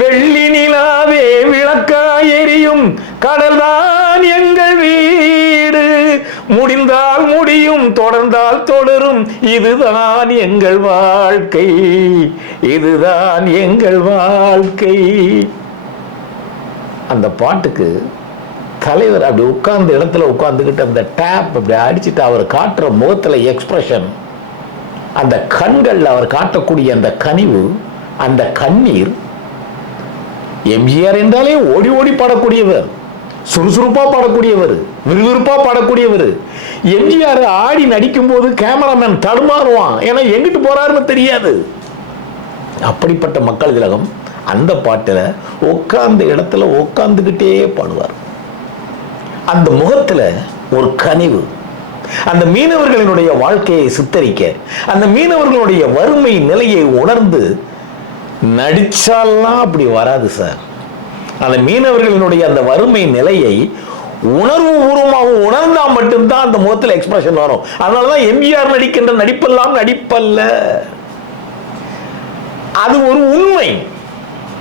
வெள்ளி நிலாவே விளக்காய் எரியும் கடல்தான் எங்கள் வீடு, முடிந்தால் முடியும் தொடர்ந்தால் தொடரும், இதுதான் எங்கள் வாழ்க்கை, இதுதான் எங்கள் வாழ்க்கை. அந்த பாட்டுக்கு தலைவர் அப்படி உட்கார்ந்த இடத்துல உட்கார்ந்துக்கிட்டு அந்த டேப் அப்படி அடிச்சுட்டு அவர் காட்டுற முகத்துல எக்ஸ்பிரஷன், அந்த கண்கள் அவர் காட்டக்கூடிய அந்த கனிவு, அந்த கண்ணீர். எம்ஜிஆர் என்றாலே ஓடி ஓடி பாடக்கூடியவர், சுறுசுறுப்பா பாடக்கூடியவர், விறுவிறுப்பா பாடக்கூடியவர். எம்ஜிஆர் ஆடி நடிக்கும் போது கேமராமேன் தடுமாறுவான், ஏன்னா எங்கிட்டு போறாருன்னு தெரியாது. அப்படிப்பட்ட மக்கள் திலகம் அந்த பாட்டுல உட்கார்ந்த இடத்துல உட்கார்ந்துகிட்டே பாடுவார். அந்த முகத்துல ஒரு கனிவு, அந்த மீனவர்களினுடைய வாழ்க்கையை சித்தரிக்க, அந்த மீனவர்களுடைய வறுமை நிலையை உணர்ந்து நடிச்சாலாம் அப்படி வராது சார். அந்த மீனவர்களினுடைய அந்த வறுமை நிலையை உணர்வு பூர்வமாக உணர்ந்தா மட்டும்தான் அந்த முகத்தில் எக்ஸ்பிரஷன் வரும். அதனாலதான் எம்ஜிஆர் நடிக்கின்ற நடிப்பெல்லாம் நடிப்பல்ல, அது ஒரு உண்மை.